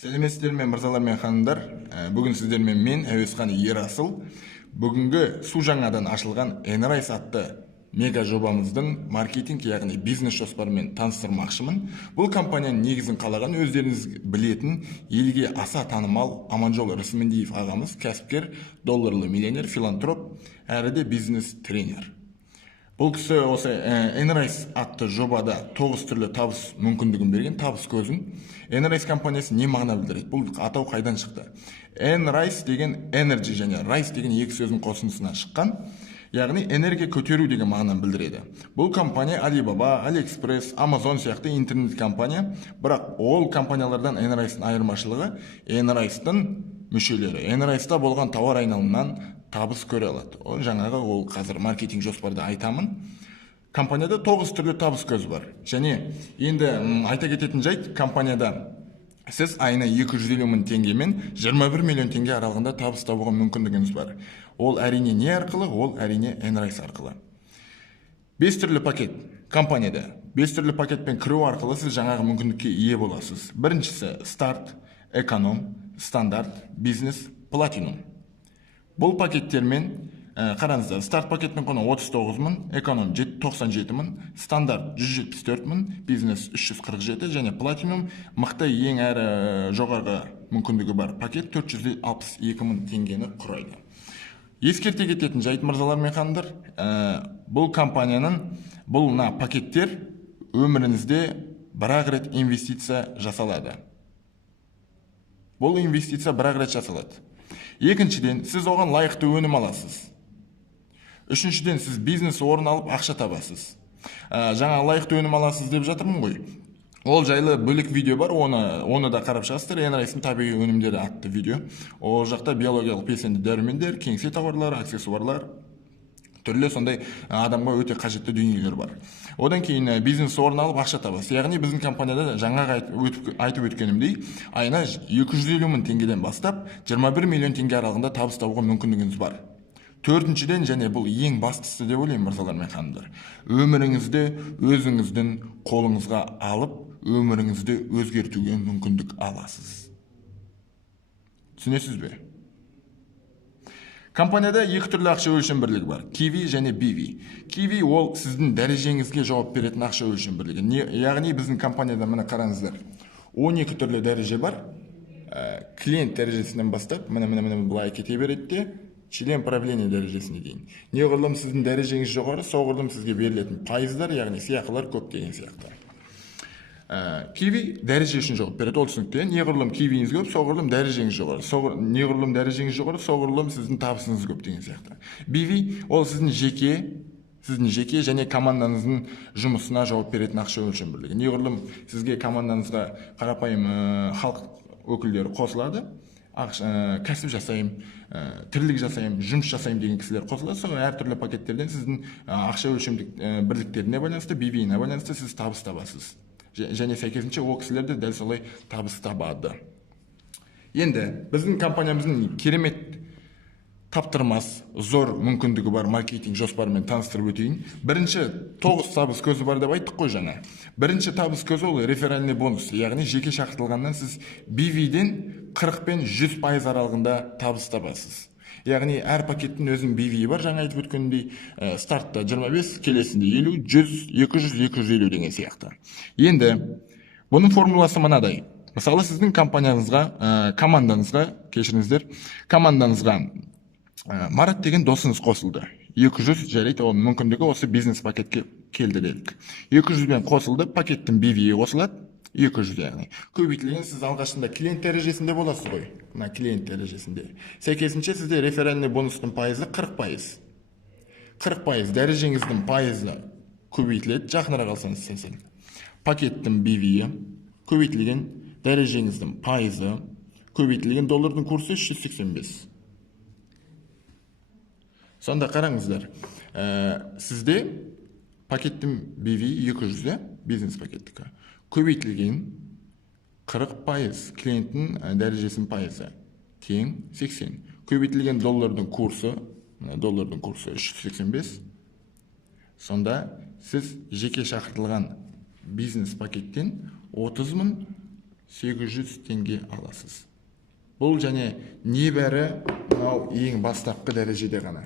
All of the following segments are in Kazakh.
Сәлеметсіздер ме, мырзалар мен ханымдар. Бүгін сіздермен мен Әуесхан Ерасыл. Бүгінгі су жаңадан ашылған Энрайс атты мега жобамыздың маркетинг, яғни бизнес жоспарымен таныстырмақшымын. Бұл компанияның негізін қалаған өздеріңіз білетін, елге аса танымал Аманжол Рысмендиев ағамыз, кәсіпкер, долларлы миллионер, филантроп, әрі де бизнес тренер. Бұл кісі осы Энрайс атты жобада 9 түрлі табыс мүмкіндігін берген, табыс көзін. Энрайс компаниясы не мағына білдіреді? Бұл атау қайдан шықты? Энрайс деген энерджи және райс деген екі сөздің қосындысынан шыққан, яғни энергия көтеру деген мағынаны білдіреді. Бұл компания Alibaba, AliExpress, Amazon сияқты интернет компания, бірақ ол компаниялардан Энрайстың айырмашылығы Энрайстың мүшелері. Энрайста болған тауар айналымнан табыс көре алады. Ол қазір маркетинг жоспарда айтамын. Компанияда 9 түрлі табыс көзі бар. Және енді айта кететін жайт, компанияда сіз айына 250 мың теңгемен 21 миллион теңге аралығында табыс табуға мүмкіндігіңіз бар. Ол әрине не арқылы? Ол әрине Энрайс арқылы. 5 түрлі пакет компанияда. 5 түрлі пакетпен кіру арқылы сіз жаңағы мүмкіндікке ие боласыз. Біріншісі старт, эконом, стандарт, бизнес, платинум. Бұл пакеттермен қараңыздар, старт пакетінің құны 39 мың, эконом 97 мың, стандарт 174 мың, бизнес 347 және платинум мықты ең әрі жоғарғы мүмкіндігі бар пакет 462 мың теңгені құрайды. Ескерте кететін жайт, мырзалар мен ханымдар, бұл компанияның бұл пакеттер өміріңізде бір-ақ рет инвестиция жасалады. Бұл инвестиция бір-ақ рет жасалады. Екіншіден, сіз оған лайықты өнім аласыз. Үшіншіден, сіз бизнес орын алып ақша табасыз. Жаңа лайықты өнім аласыз деп жатырмын ғой. Ол жайлы бөлек видео бар, оны да қарап шығасыздар. Энрайстың табиғи өнімдері атты видео. Ол жақта биологиялық белсенді дәрумендер, кеңсе тауарлар, аксессуарлар, түрлі сондай адамға өте қажетті дүниелер бар. Одан кейін бизнес орын алып ақша табасыз. Яғни біздің компанияда жаңағы айтып өткенімдей, айына 250 мың теңгеден бастап 21 миллион теңге аралығында табыс табуға мүмкіндігіңіз бар. Төртіншіден, және бұл ең бастысы деп ойлаймын, мырзалар мен ханымдар, өміріңізді өзіңіздің қолыңызға алып, өміріңізді өзгертуге мүмкіндік аласыз. Түсінесіз бе? Компанияда екі түрлі ақша өлшем бірлігі бар. Kiwi және BV. Kiwi ол сіздің дәрежеңізге жауап беретін ақша өлшем бірлігі. Яғни біздің компанияда мына қараңыздар, 12 түрлі дәреже бар. Клиент дәрежесінен бастап, міне былай кете береді де, член правления дәрежесіне дейін. Неғұрлым сіздің дәрежеңіз жоғары, соғұрлым сізге берілетін пайыздар, яғни сыйақылар көп деген сияқты. Kiwi дәреже үшін жауап береді, ол түсінікті. Неғұрлым кивиіңіз көп, соғұрлым дәрежеңіз жоғары. Неғұрлым дәрежеңіз жоғары, соғұрлым сіздің табысыңыз көп деген сияқты. BV ол сіздің жеке және командаңыздың жұмысына жауап беретін ақша өлшем бірлігі. Неғұрлым сізге командаңызға қарапайым халық өкілдері қосылады, кәсіп жасайым, тірлік жасайым, жұмыс жасайым деген кісілер қосылады. Сол әртүрлі пакеттерден сіздің ақша өлшемдік бірліктеріне байланысты, BV-іне байланысты сіз табыс табасыз. Және сәйкесінше ол кісілер де дәл солай табыс табады. Енді біздің компаниямыздың керемет таптырмас, зор мүмкіндігі бар маркетинг жоспарымен таныстырып өтейін. Бірінші 9 табыс көзі бар деп айттық қой жаңа. Бірінші табыс көзі ол реферальный бонус, яғни жеке шақыртылғаннан сіз BV-ден 40 пен 100% аралығында табыс табасыз. Яғни әр пакеттің өзінің BV бар, жаңа айтып өткендей, стартта 25, келесінде 50, 100, 200, 250 деген сияқты. Енді бұның формуласы мынадай. Мысалы сіздің командаңызға, кешіріңіздер, командаңызға Марат деген досыңыз қосылды. 200 жарайды, оның мүмкіндігі осы бизнес пакетке келді делік. 200-бен қосылды, пакеттің BV-ге қосылады, 200 яғни. Көбейтілген сіз алғашында клиент дәрежесінде боласыз ғой. Мына клиент дәрежесінде. Сәйкесінше сізде реферальный бонустың пайызы 40%. 40% дәрежеңіздің пайызы көбейтіледі, жақынырақ алсаңыз сен. Пакеттің BV-і көбейтілген дәрежеңіздің пайызы көбейтілген доллардың курсы 385. Сонда қараңыздар, сізде пакеттің BV 200-де, бизнес пакеттікі, көбейтілген 40%, клиенттің дәрежесінің пайызы, тең 80. Көбейтілген доллардың курсы 385. Сонда сіз жеке шақыртылған бизнес пакеттен 30 мың 800 теңге аласыз. Бұл және небәрі мынау ең бастапқы дәрежеде ғана.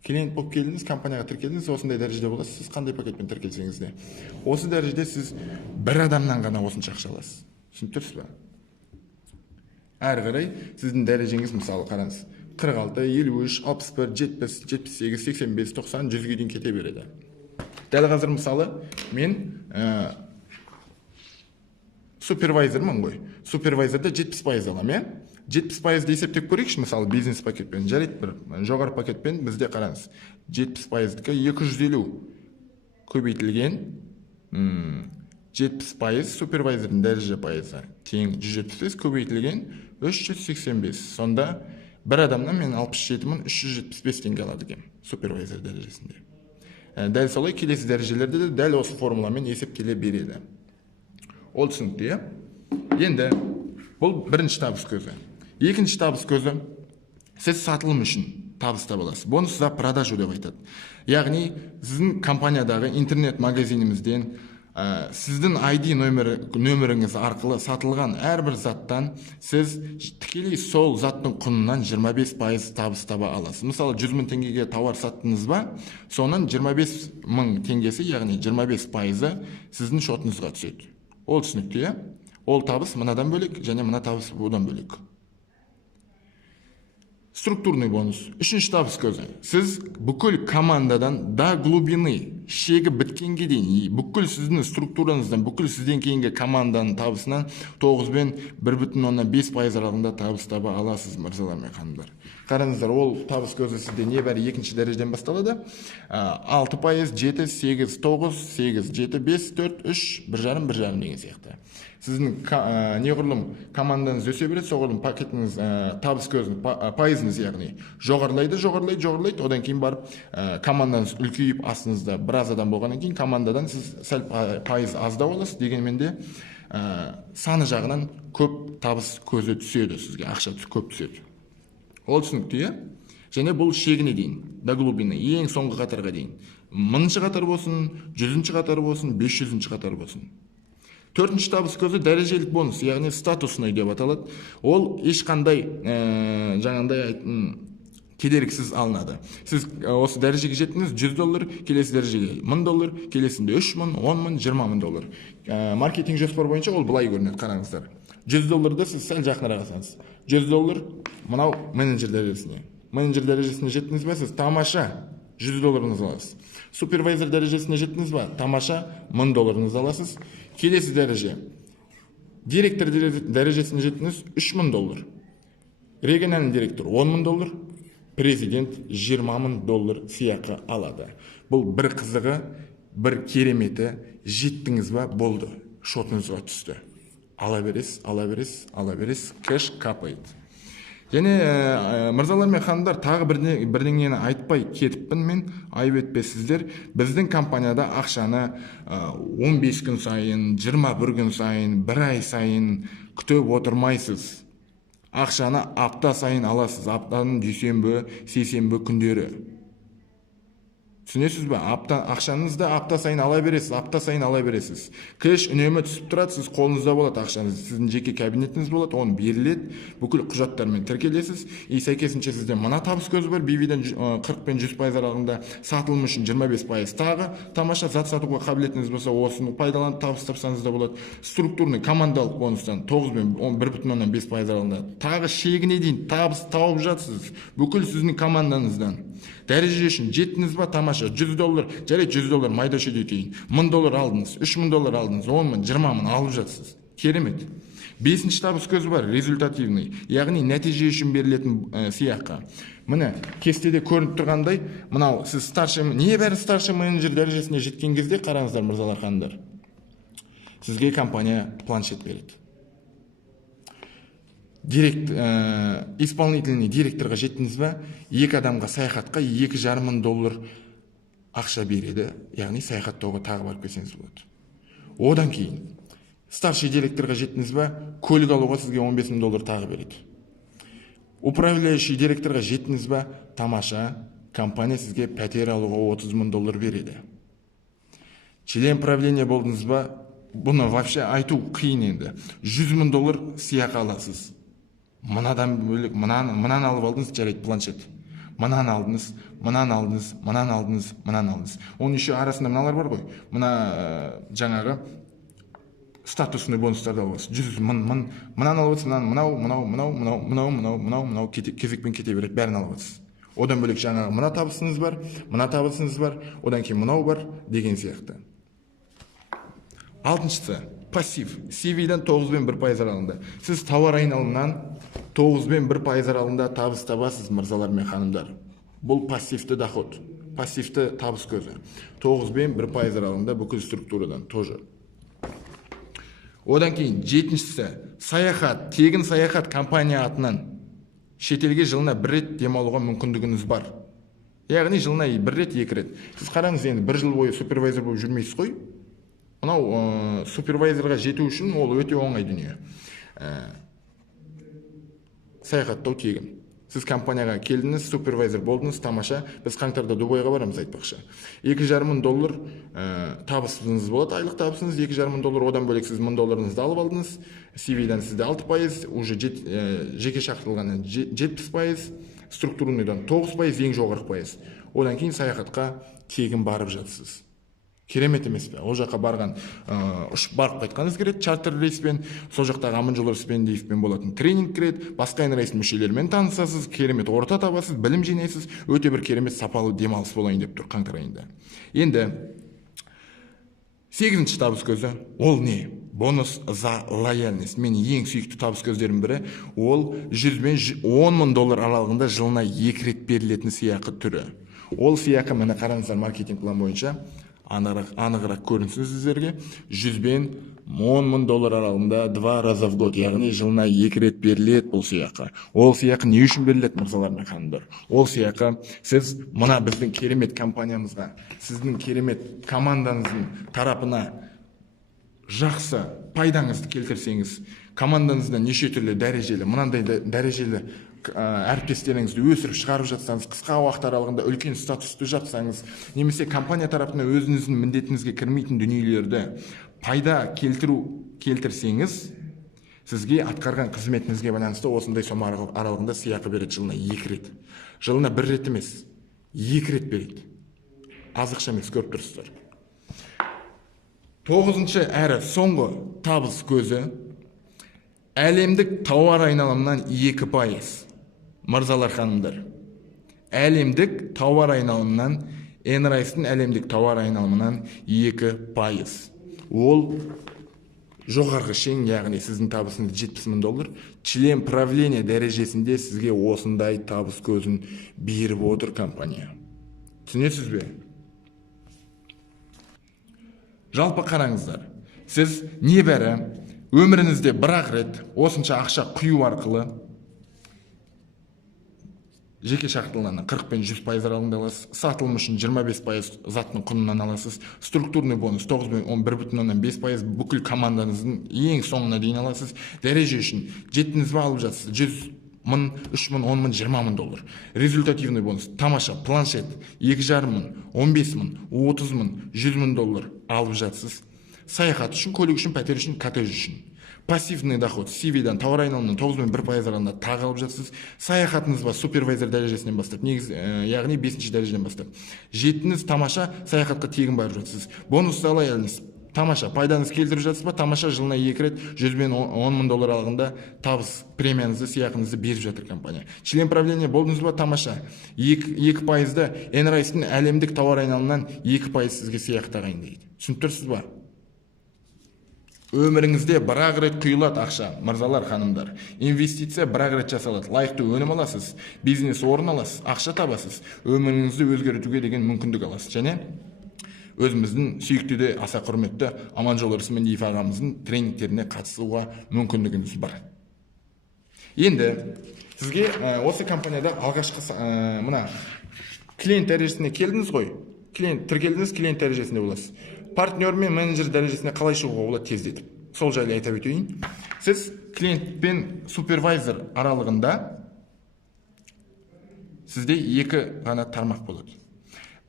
Клиент болып келдіңіз, компанияға тіркелдіңіз, осындай дәрежеде боласыз, сіз қандай пакетпен тіркелсеңіз де. Осы дәрежеде сіз бір адамнан ғана осынша ақша аласыз. Түсініп тұрсыз ба? Әрі қарай сіздің дәрежеңіз мысалы қараңыз. 46, 53, 61, 70, 78, 85, 90, 100-ге дейін кете береді. Дәл қазір мысалы мен супервайзермын ғой. Супервайзерда 70% алам, иә? 70% есептеп көрейікші, мысалы бизнес пакетпен, жарайды бір жоғары пакетпен бізде қараңыз. 70%-кі 250 көбейтілген 70% супервайзердің дәреже пайызы тең 175 көбейтілген 385. Сонда бір адамнан мен 67.375 теңге алады екенмін супервайзер дәрежесінде. Дәл солай келесі дәрежелерде де дәл осы формуламен есептеле береді. Ол түсінікті, иә? Енді бұл бірінші табыс көзі. Екінші табыс көзі, сіз сатылым үшін табыс таба аласыз. Бонус за продажу деп айтады. Яғни сіздің компаниядағы интернет магазинімізден сіздің ID нөміріңіз арқылы сатылған әрбір заттан сіз тікелей сол заттың құнынан 25% табыс таба аласыз. Мысалы 100 000 теңгеге тауар саттыңыз ба, соның 25 000 теңгесі, яғни 25% сіздің шотыңызға түседі. Ол түсінікті, иә? Ол табыс мынадан бөлек, және мына табыс одан бөлек. Структурный бонус. Үшінші табыс көзі. Сіз бүкіл командадан до глубины, шегі біткенге дейін, бүкіл сіздің структураныздан, бүкіл сізден кейінгі команданың табысынан 9 бен 1,5% аралығында табыс таба аласыз, мырзалар мен ханымдар. Қараңыздар, ол табыс көзі сізде небәрі екінші дәрежеден басталады. 6%, 7, 8, 9, 8, 7, 5, 4, 3, 1,5 деген сияқты. Сіздің неғұрлым команданыз өсе береді, соғұрлым пакетіңіз табыс көзінің пайызыңыз, яғни жоғарылайды, одан кейін барып команданыз үлкейіп, астыңызда біраз адам болғаннан кейін командадан сіз сәл пайыз аздау аласыз, дегенмен де саны жағынан көп табыс көзі түседі, сізге ақша көп түседі. Ол түсінікті, иә? Және бұл шегіне дейін, до глубины, ең соңғы қатарға дейін. 1000-шы қатар болсын, 100-ші қатар болсын, 500-ші қатар болсын. Төртінші табыс көзі дәрежелік бонус, яғни статусный деп аталады. Ол ешқандай жаңағындай кедергісіз алынады. Сіз осы дәрежеге жеттіңіз, $100, келесі дәрежеге $1000, келесінде 3000, 10000, 20000 доллар. Маркетинг жоспар бойынша ол былай көрінеді, қараңыздар. $100-ды сіз сәл жақынырақ алсаңыз. $100 мынау менеджер дәрежесіне. Менеджер дәрежесіне жеттіңіз бе, сіз тамаша $100 аласыз. Супервайзер дәрежесіне жеттіңіз ба, тамаша $1000 аласыз. Келесі дәреже. Директор дәрежесіне жеттіңіз $3000. Региональный директор $10,000. Президент $20,000 сыйақы алады. Бұл бір қызығы, бір кереметі, жеттіңіз ба, болды. Шотыңызға түсті. Ала бересіз, кэш капает. Және мырзалар мен ханымдар, тағы бірдеңені айтпай кетіппін мен, айып етпесіздер. Біздің компанияда ақшаны 15 күн сайын, 21 күн сайын, 1 ай сайын күтіп отырмайсыз. Ақшаны апта сайын аласыз, аптаның дүйсенбі, сейсенбі күндері. Түсінесіз бе? Ақшаңызды апта сайын ала бересіз. Кэш үнемі түсіп тұрады, сіз қолыңызда болады ақшаңыз. Сіздің жеке кабинетіңіз болады, оны беріледі, бүкіл құжаттармен тіркелесіз. Сәйкесінше сізде мына табыс көзі бар, BV-ден 40 пен 100% аралығында, сатылым үшін 25% тағы. Тамаша зат сатуға қабілетіңіз болса, осыны пайдаланып табыс тапсаңыз да болады. Структурный командалық бонустан 9 пен 1,5% аралығында тағы шегіне дейін табыс тауып жатсыз. Бүкіл сіздің командаңыздан. Дәреже үшін жеттіңіз ба, тамаша, $100, жарайды $100 майда шөдетейін, $1000 алдыңыз, $3000 алдыңыз, 10,000, 20,000 алып жатсыз. Керемет. Бесінші табыс көзі бар, результативный, яғни нәтиже үшін берілетін сыйақы. Міне, кестеде көрініп тұрғандай, мынау сіз небәрі старший менеджер дәрежесіне жеткен кезде, қараңыздар мырзалар ханымдар, сізге компания планшет береді. Исполнительный директорға жеттіңіз бе, 2 адамға саяхатқа $2,500 ақша береді, яғни саяхаттауға тағы барып келсеңіз болады. Одан кейін старший директорға жеттіңіз бе, көлік алуға сізге $15,000 тағы береді. Управляющий директорға жеттіңіз бе, тамаша, компания сізге пәтер алуға $30,000 береді. Член правления болдыңыз ба, бұны вообще айту қиын енді. 100 000 доллар сыйақы аласыз. Мынадан бөлек, мынаны алып алдыңыз, жарайды планшет. Мынаны алдыңыз, мынаны алдыңыз, мынаны алдыңыз, мынаны алдыңыз. Оның еще арасында мыналар бар ғой. Мына жаңағы статусный бонустарды аласыз. 100 000, мынаны алып отырсыз, мынау кезекпен кете береді, бәрін алып отырсыз. Одан бөлек жаңағы мына табысыңыз бар, одан кейін мынау бар деген сияқты. Алтыншысы пассив. CV-ден 9-1% аралығында. Сіз тауар айналымнан 9-1% аралығында табыс табасыз, мырзалар мен ханымдар. Бұл пассивті доход, пассивті табыс көзі. 9-1% аралығында бүкіл структурадан тоже. Одан кейін жетіншісі саяхат, тегін саяхат компания атынан шетелге жылына 1 рет демалуға мүмкіндігіңіз бар. Яғни жылына 1 рет, 2 рет. Сіз қараңыз енді 1 жыл бойы супервайзер болып жүрмейсіз ғой. Мынау супервайзерға жету үшін ол өте оңай дүние. Саяхаттау тегін. Сіз компанияға келдіңіз, супервайзер болдыңыз, тамаша. Біз қаңтарда Дубайға барамыз айтпақшы. 2,5 мың доллар табысыңыз болады, айлық табысыңыз 2,5 мың доллар. Одан бөлек сіз $1000 алып алдыңыз. CV-дан сізде 6%, уже жеке шақыртылғаннан 70%, структурныйдан 9%, ең жоғары пайыз. Одан кейін саяхатқа тегін барып жатсыз. Керемет емес пе? Ол жаққа барған, ұшып барып қайтқаныңыз келеді, чартер рейспен, сол жақтағы Аманжолов Спендиевпен болатын тренинг кіреді, басқа рейс мүшелерімен танысасыз, керемет орта табасыз, білім жинайсыз, өте бір керемет сапалы демалыс болайын деп тұр қаңтар айында. Енді 8-ші табыс көзі, ол не? Бонус за лояльность. Менің ең сүйікті табыс көздерім бірі, ол 100 мен 10 мың доллар аралығында жылына 2 рет берілетін сыйақы түрі. Ол сыйақы, мені қараңыздар, маркетинг план бойынша анығырақ көрінсін сіздерге. 100 бен 10 мың доллар аралығында 2 раза в год, яғни жылына 2 рет беріледі бұл сыйақы. Ол сыйақы не үшін беріледі, мырзалар мен ханымдар? Ол сыйақы сіз мына біздің керемет компаниямызға, сіздің керемет командаңыздың тарапына жақсы пайдаңызды келтірсеңіз, командаңызда неше түрлі дәрежелі, мынандай дәрежелі әріптестеріңізді өсіріп шығарып жатсаңыз, қысқа уақыт аралығында үлкен статусты жатсаңыз, немесе компания тарапынан өзіңіздің міндетіңізге кірмейтін дүниелерді пайда келтірсеңіз, сізге атқарған қызметіңізге байланысты осындай сома аралығында сыйақы береді жылына 2 рет. Жылына 1 рет емес, 2 рет береді. Азықша емес, көріп тұрсыздар. 9-шы әрі соңғы табыс көзі әлемдік тауар айналымнан 2%. Мырзалар ханымдар, әлемдік тауар айналымынан, Энрайстың әлемдік тауар айналымынан 2%. Ол жоғарғы шен, яғни сіздің табысыңыз 70 мың доллар, член правления дәрежесінде сізге осындай табыс көзін беріп отыр компания. Түсінесіз бе? Жалпы қараңыздар, сіз небәрі өміріңізде бір-ақ рет осынша ақша құю арқылы жеке шақыртылғаннан 40 пен 100% аралығында аласыз, сатылым үшін 25% заттың құнынан аласыз, структурный бонус 9 пен 1,5% бүкіл командаңыздың ең соңына дейін аласыз, дәреже үшін жеттіңіз бе алып жатсыз, 100 мың, 3 мың, 10 мың, 20 мың доллар. Результативный бонус, тамаша, планшет, 2,5 мың, 15 мың, 30 мың, 100 мың доллар алып жатсыз. Саяхат үшін, көлік үшін, пәтер үшін, коттедж үшін. Пассивный доход, CV-дан тауар айналымынан 9-1% аралығында тағы алып жатсыз. Саяхатыңыз бар, супервайзер дәрежесінен бастап, яғни 5-ші дәрежеден бастап. Жеттіңіз, тамаша, саяхатқа тегін барып жатсыз. Бонус алайсыз, тамаша, пайдаңыз келтіріп жатсыз ба, тамаша, жылына 2 рет 100 мен 10 мың доллар аралығында табыс премияңызды, сыйақыңызды беріп жатыр компания. Член правления болдыңыз ба, тамаша, 2%-ды Энрайстың әлемдік тауар айналымынан 2% сізге сыйақы тағайындайды. Түсініп тұрсыз ба? Өміріңізде бір-ақ рет құйылады ақша, мырзалар, ханымдар. Инвестиция бір-ақ рет жасалады. Лайықты өнім аласыз, бизнес орын аласыз, ақша табасыз, өміріңізді өзгертуге деген мүмкіндік аласыз. Және өзіміздің сүйікті де аса құрметті Аманжолов Спендиев ағамыздың тренингтеріне қатысуға мүмкіндігіңіз бар. Енді сізге осы компанияда алғашқы мына клиент дәрежесіне келдіңіз ғой. Тіркелдіңіз, клиент дәрежесінде боласыз. Партнер мен менеджер дәрежесіне қалай шығуға болады тездетіп. Сол жайлы айтып өтейін. Сіз клиент пен супервайзер аралығында сізде 2 ғана тармақ болады.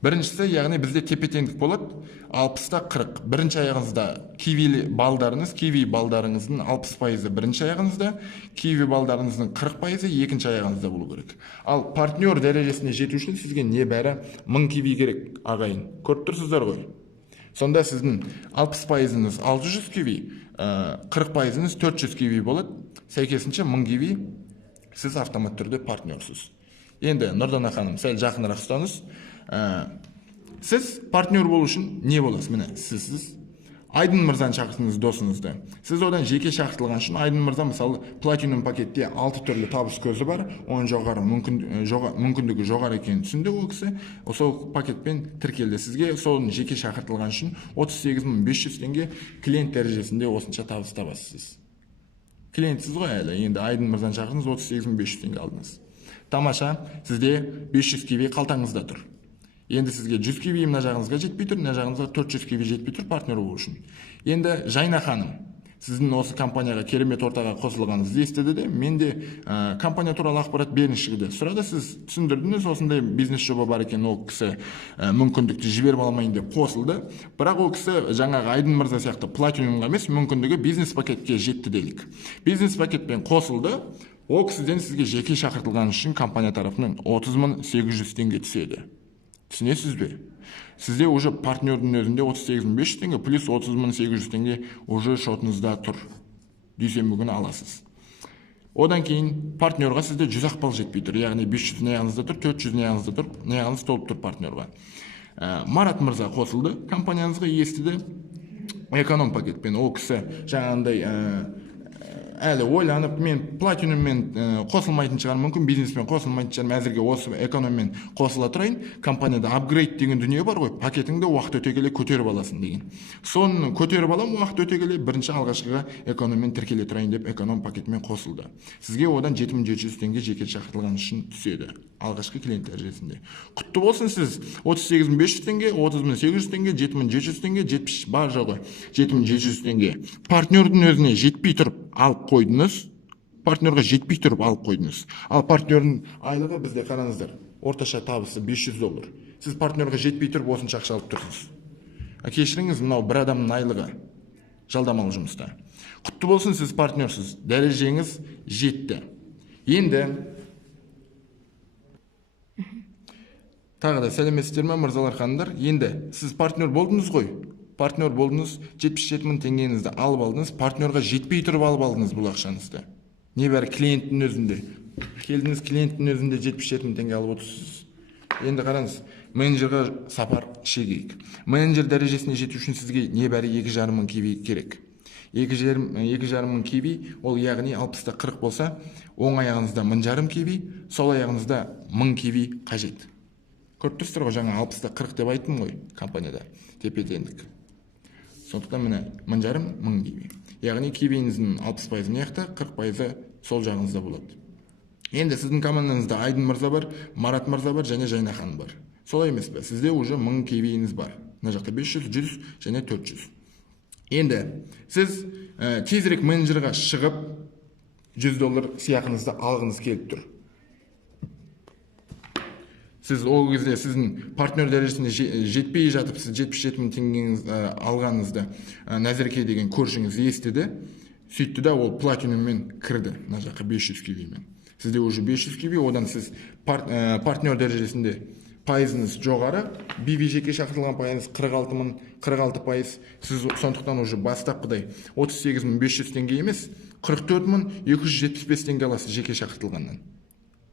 Біріншісі, яғни бізде тепе-теңдік болады, 60-та 40. Бірінші аяғыңызда киви балдарыңыздың 60% бірінші аяғыңызда, киви балдарыңыздың 40% екінші аяғыңызда болу керек. Ал партнер дәрежесіне жету үшін сізге небәрі 1000 киви керек, ағайын. Көріп тұрсыздар ғой. Сонда сіздің 60%-іңіз 600 киви, 40%-іңіз 400 киви болады. Сәйкесінше 1000 киви сіз автомат түрде партнерсіз. Енді Нұрдана ханым, сәл жақынырақ ұстаңыз. Сіз партнер болу үшін не боласыз? Міне, сіз Айдын мырзаны шақырсаңыз досыңызды. Сіз одан жеке шақыртылған үшін Айдын мырза мысалы платинум пакетте 6 түрлі табыс көзі бар, оның мүмкіндігі жоғары екенін түсінді ол кісі. Сол пакетпен тіркелді. Сізге соның жеке шақыртылған үшін 38.500 теңге клиент дәрежесінде осынша табыс табасыз. Клиентсіз ғой әлі. Енді Айдын мырзаны шақырдыңыз, 38.500 теңге алдыңыз. Тамаша, сізде 500 киви қалтаңызда тұр. Енді сізге 100 киви мына жағыңызға жетпей тұр, мына жағыңызға 400 киви жетпей тұр партнер болу үшін. Енді Жайна ханым, сіздің осы компанияға керемет ортаға қосылғаныңызды естіді де, мен де компания туралы ақпарат беріңізші деп сұрады. Сіз түсіндірдіңіз, осындай бизнес жоба бар екен, ол кісі мүмкіндікті жіберіп алмайын деп қосылды. Бірақ ол кісі жаңағы Айдын мырза сияқты платинумға емес, мүмкіндігі бизнес пакетке жетті делік. Бизнес пакетпен қосылды. Ол кісіден сізге жеке шақыртылған үшін компания тарапынан 30.800 теңге түседі. Түсінесіз бе? Сізде уже партнердің өзінде 38.500 теңге плюс 30.800 теңге уже шотыңызда тұр. Дүйсенбі күні аласыз. Одан кейін партнерға сізде 100 ақпал жетпей тұр. Яғни 500 неғыңызда тұр, 400 неғыңызда тұр, неғыңыз толып тұр партнерға. Марат мырза қосылды, компанияңызға естіді эконом пакетпен. Ол кісі жаңағындай әлі ойланып, мен платинуммен қосылмайтын шығар, мүмкін бизнеспен қосылмайтын шығар, әзірге осы экономмен қосыла тұрайын, компанияда апгрейд деген дүние бар ғой, пакетіңді уақыт өте келе көтеріп аласың деген. Соны көтеріп алам, уақыт өте келе бірінші алғашқыға экономмен тіркеле тұрайын деп эконом пакетмен қосылды. Сізге одан 7700 теңге жеке шақыртылған үшін түседі. Алғашқы клиент дәрежесінде. Құтты болсын, сіз 38.500 теңге, 30.800 теңге, 7.700 теңге, 70 бар жоғы 7.700 теңге. Партнердің өзіне жетпей тұрып алып қойдыңыз. Партнерға жетпей тұрып алып қойдыңыз. Ал партнердің айлығы бізде қараңыздар, орташа табысы $500. Сіз партнерға жетпей тұрып осынша ақша алып тұрсыз. Кешіріңіз, мынау бір адамның айлығы жалдамалы жұмыста. Құтты болсын, сіз партнерсіз. Дәрежеңіз жетті. Енді тағы да сәлеметсіздер ме, мырзалар, ханымдар? Енді сіз партнер болдыңыз ғой. Партнер болдыңыз, 77.000 теңгеңізді алып алдыңыз, партнерға жетпей тұрып алып алдыңыз бұл ақшаңызды. Небәрі клиенттің өзінде. Келдіңіз, клиенттің өзінде 77.000 теңге алып отырсыз. Енді қараңыз, менеджерға сапар шегейік. Менеджер дәрежесіне жету үшін сізге небәрі 2,5 киви керек. 2,5 киви, ол яғни 60-та 40 болса, оң аяғыңызда 1,5 киви, сол аяғыңызда 1000 киви қажет. Көріп тұрсыздар ғой, жаңа 60-та 40 деп айттым ғой компанияда, тепе-теңдік. Сондықтан міне 1,5 киви. Яғни кивиіңіздің 60% мияқта, 40% сол жағыңызда болады. Енді сіздің командаңызда Айдын мырза бар, Марат мырза бар және Жайна ханым бар. Солай емес пе? Сізде уже 1000 кивиіңіз бар. Мына жақта 500, 100 және 400. Енді сіз тезірек менеджерға шығып $100 сыйақыңызды алғыңыз келіп тұр. Сіз ол кезде сіздің партнер дәрежесіне жетпей жатып, сіз 77.000 теңгеңіз алғаныңызды Назерке деген көршіңіз естіді, сөйтті да ол платинуммен кірді, мына жаққа 500 кивимен. Сізде уже 500 киви, одан сіз партнер дәрежесінде пайызыңыз жоғары, BV жеке шақыртылған пайыз 46%, сіз сондықтан уже бастапқыдай 38.500 теңге емес, 44.275 теңге аласыз жеке шақыртылғаннан.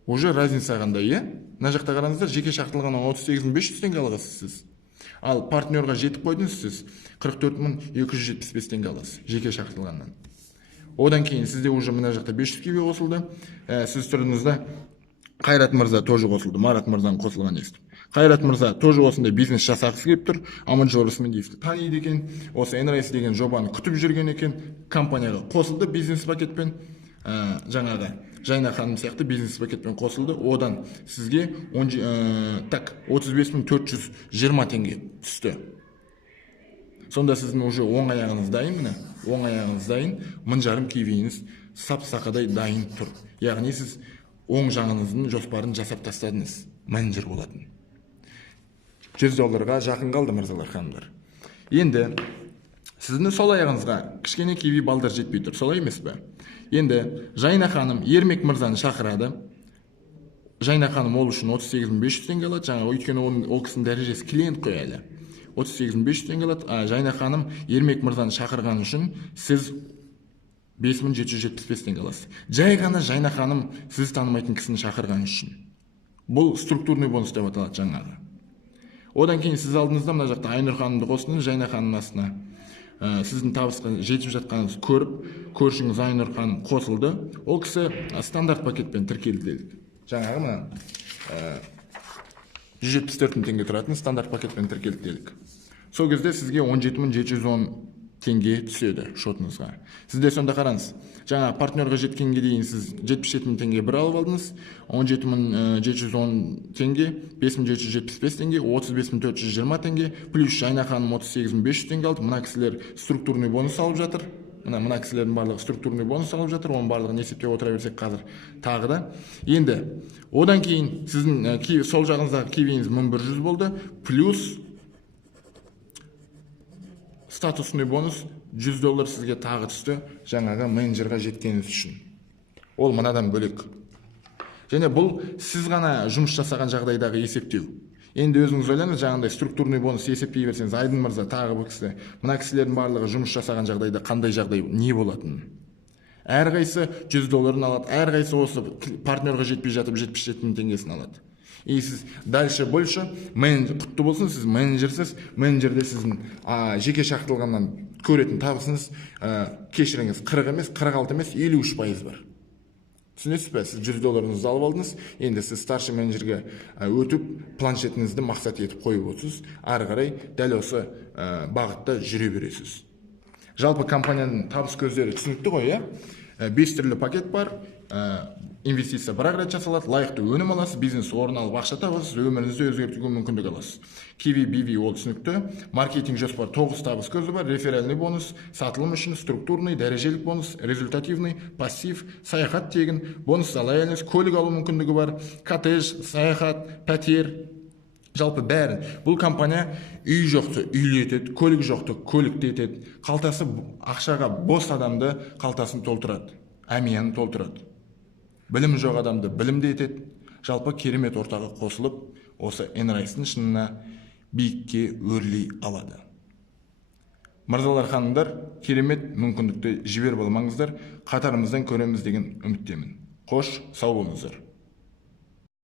Уже разница қандай, е? Мына жақта қараңыздар, жеке шақыртылғаннан 38.500 теңге аласыз сіз. Ал партнерға жетіп қойдыңыз сіз 44.275 теңге аласыз жеке шақыртылғаннан. Одан кейін сізде уже мына жақта 500 киви қосылды. Сіз тұрыңызда Қайрат мырза тоже қосылды. Марат мырзаның қосылған естіп. Қайрат мырза тоже осындай бизнес жасағысы келіп тұр. Аманжол Рысмендиевті таниды екен. Осы Энрайс деген жобаны күтіп жүрген екен. Компанияға қосылды бизнес пакетпен. Жаңағы Жайна ханым сияқты бизнес пакетпен қосылды. Одан сізге 35.420 теңге түсті. Сонда сіздің уже оң аяғыңыз дайын, міне, оң аяғыңыз дайын, 1,5 кивиіңіз сап-сақадай дайын тұр. Яғни сіз оң жағыңыздың жоспарын жасап тастадыңыз, менеджер болатын. $100 жақын қалды, мырзалар, ханымдар. Енді сіздің сол аяғыңызға кішкене киви балдар жетпей тұр, солай емес пе? Енді Жайна ханым Ермек мырзаны шақырады. Жайна ханым ол үшін 38.500 теңге алады. Жаңа өйткені ол кісінің дәрежесі клиент қой әлі. 38.500 теңге алады. Жайна ханым Ермек мырзаны шақырған үшін сіз 5.775 теңге аласыз. Жай ғана Жайна ханым сіз танымайтын кісіні шақырған үшін. Бұл структурный бонус деп аталады жаңағы. Одан кейін сіз алдыңызда мына жақта Айнұр ханымды қостыңыз, Жайна ханым астына сіздің табысқа жетіп жатқаныңызды көріп, көршіңіз Айнұр ханым қосылды. Ол кісі стандарт пакетпен тіркелді делік. Жаңағы мына 174 теңге тұратын стандарт пакетпен тіркелді делік. Сол кезде сізге 17.710 теңге түседі шотыңызға. Сізде сонда қараңыз. Жаңа партнерға жеткенге дейін сіз 77.000 теңге бір алып алдыңыз, 17.710 теңге, 5.775 теңге, 35.420 теңге, плюс Жайна ханым 38.500 теңге алды. Мына кісілер структурный бонус алып жатыр. Мына кісілердің барлығы структурный бонус алып жатыр. Оның барлығын есептеп отыра берсек қазір тағы да. Енді одан кейін сіздің сол жағыңыздағы кивиіңіз 1100 болды, плюс статусный бонус $100 сізге тағы түсті, жаңағы менеджерға жеткеніңіз үшін. Ол мынадан бөлек. Және бұл сіз ғана жұмыс жасаған жағдайдағы есептеу. Енді өзіңіз ойлаңыз, жаңағындай структурный бонус есептей берсеңіз, Айдын мырза тағы бір кісі, мына кісілердің барлығы жұмыс жасаған жағдайда қандай жағдай не болатынын. Әрқайсы $100 алады, әрқайсы осы партнерға жетпей жатып 77.000 теңгесін алады. И сіз дальше больше құтты болсын, сіз менеджерсіз, менеджерде сіздің жеке шақыртылғаннан көретін табысыңыз кешіріңіз 40 емес, 46 емес, 53% бар. Түсінесіз бе? Сіз $100 алып алдыңыз, енді сіз старший менеджерге өтіп, планшетіңізді мақсат етіп қойып отырсыз, ары қарай дәл осы бағытта жүре бересіз. Жалпы компанияның табыс көздері түсінікті ғой, 5 түрлі пакет бар. Инвестиция бір рет жасалады, лайықты өнім аласыз, бизнес орын алып ақша табасыз, өміріңізді өзгертуге мүмкіндік аласыз. Kiwi BV ол түсінікті. Маркетинг жоспар 9 табыс көзі бар, реферальный бонус, сатылым үшін структурный, дәрежелік бонус, результативный, пассив, саяхат тегін, бонус лояльность, көлік алу мүмкіндігі бар, коттедж, саяхат, пәтер. Жалпы бәрі. Бұл компания үй жоқты үйлетеді, көлік жоқты көлікті етеді. Қалтасы ақшаға бос адамды қалтасын толтырады, әмияны толтырады. Білім жоқ адамды білімді етеді. Жалпы керемет ортаға қосылып, осы Enrise-ның шынына биікке өрлей алады. Мырзалар, ханымдар, керемет мүмкіндікті жіберіп алмаңыздар. Қатарымыздан көреміз деген үміттемін. Қош, сау болыңыздар.